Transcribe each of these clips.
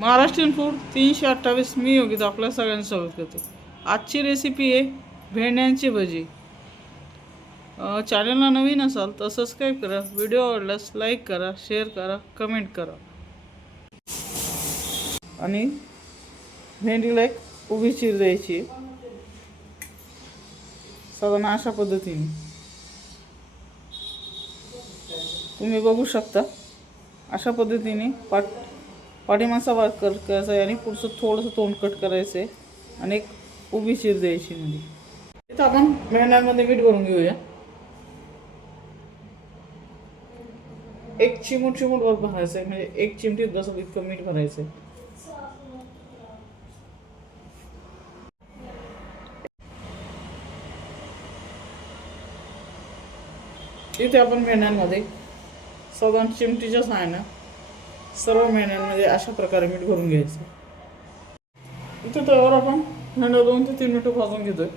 Maharashtrian food 328 मी योगिता आपल्या सगळ्यांचं स्वागत करते. आजची रेसिपी आहे भेंड्यांची भजी. चॅनलला नवीन असाल तर सबस्क्राईब करा, व्हिडिओ आवडल्यास लाईक करा, शेअर करा, कमेंट करा. आणि भेंडीला एक उभी चीर द्यायची साधारण अशा पद्धतीने तुम्ही बघू शकता. अशा पद्धतीने पाठीमागचा भाग कट करायचा आहे आणि पुढचं थोडंसं तोंड कट करायचं आहे आणि एक उभी चीर द्यायची मध्ये. इथं आपण भेंड्यांमध्ये मीठ भरून घेऊया. एक चिमूट वर भरायचं आहे, म्हणजे एक चिमटीत बसत इतकं मीठ भरायचं आहे. इथे आपण भेंड्यांमध्ये साधारण चिमटीच्या सहाय्यानं सर्व भेंड्यांमध्ये अशा प्रकारे मीठ भरून घ्यायचं. इथे त्यावर आपण भेंड्या 2 ते 3 मिनिटं भाजून घेतोय.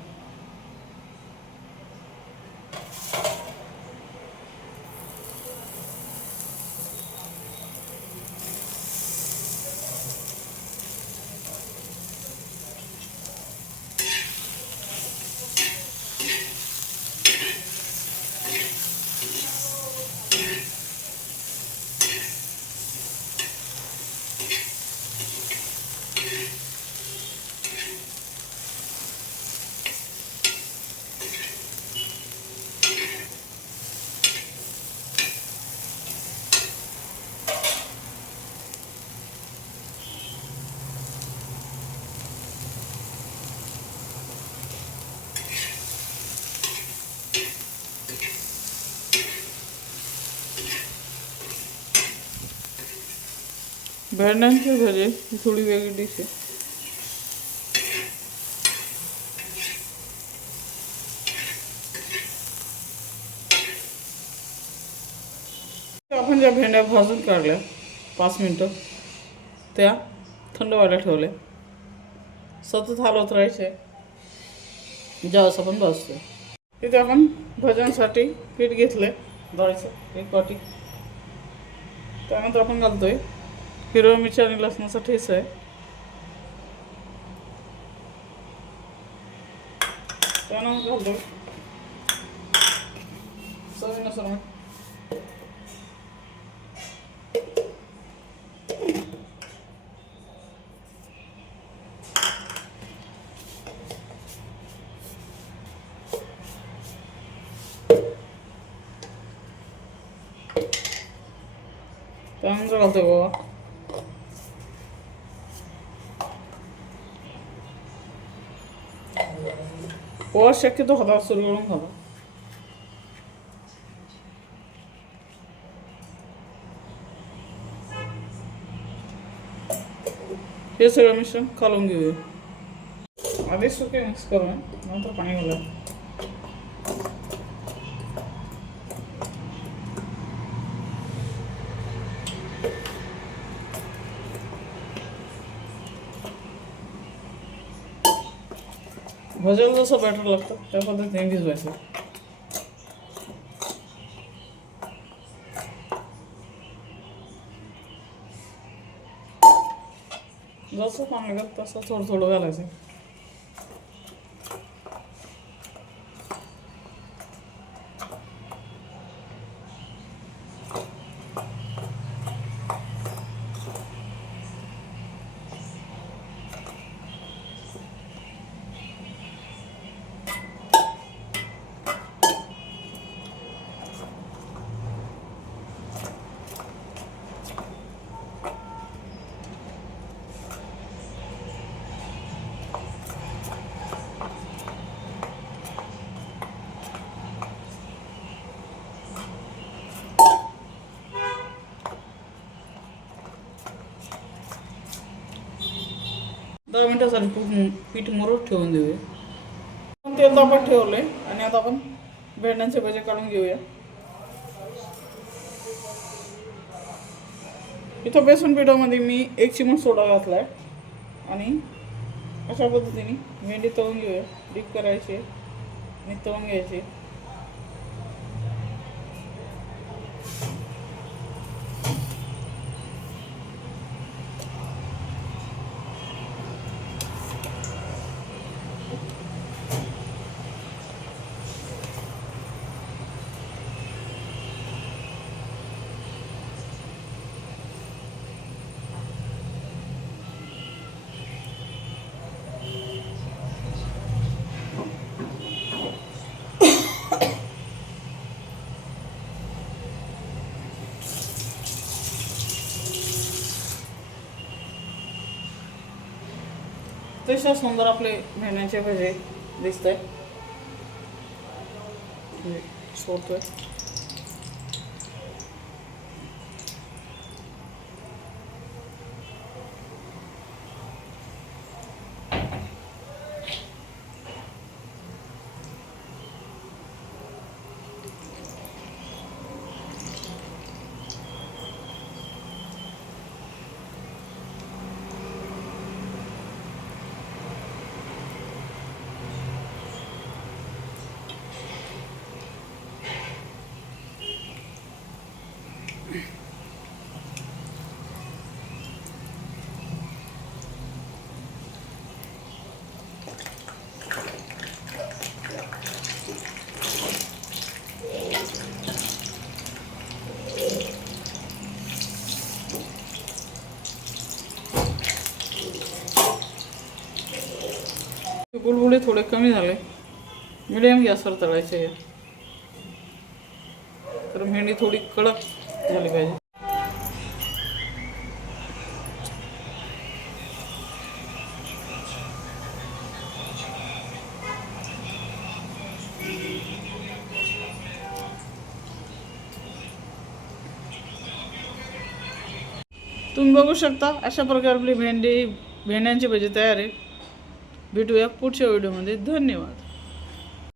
भेंड्यांची भजी ही थोडी वेगळी डिश आहे. आपण ज्या भेंड्या भाजून काढल्या 5 मिनिटं त्या थंड व्हायला ठेवल्या. सतत हलवत राहायचे ज्यावेळेस आपण भाजतो. तिथे आपण भज्यांसाठी पीठ घेतलंय डाळीचं 1 वाटी. त्यानंतर आपण घालतोय हिरव्या मिरची आणि लसणाचा ठेचा आहे. त्यानंतर घालतोय चवीनुसार मीठ. त्यानंतर घालतोय गोवा. पोहा शक्यतो हातावर सुरगळून घाला. हे सगळं मिश्रण कालवून घेऊया. आधी सुके मिक्स करून नंतर पाणी घाला. भज्याला जसं बॅटर लागतं त्या पद्धतीने भिजवायचं. जसं पाणी लागत तसं थोडं घालायचं. दहा मिनिटासाठी पीठ मुरत ठेवून देऊया. तेल तापत ठेवलंय आणि आता आपण भेंड्यांचे भजे काढून घेऊया. इथं बेसन पिठामध्ये मी 1 चिमूट सोडा घातलाय आणि अशा पद्धतीने भेंडी तळून घेऊया. डीप करायची आणि तळून घ्यायची. अतिशय सुंदर आपले भेंड्याचे भजे दिसत आहे. सोडतोय. बुलबुले थोडे कमी झाले. मिडियम गॅसवर तळायचे आहे. तर भेंडी थोडी कडक झाली पाहिजे. तुम्ही बघू शकता अशा प्रकारे आपली भेंड्यांची भजी तयार आहे. भेटूया पुढच्या व्हिडिओमध्ये. धन्यवाद.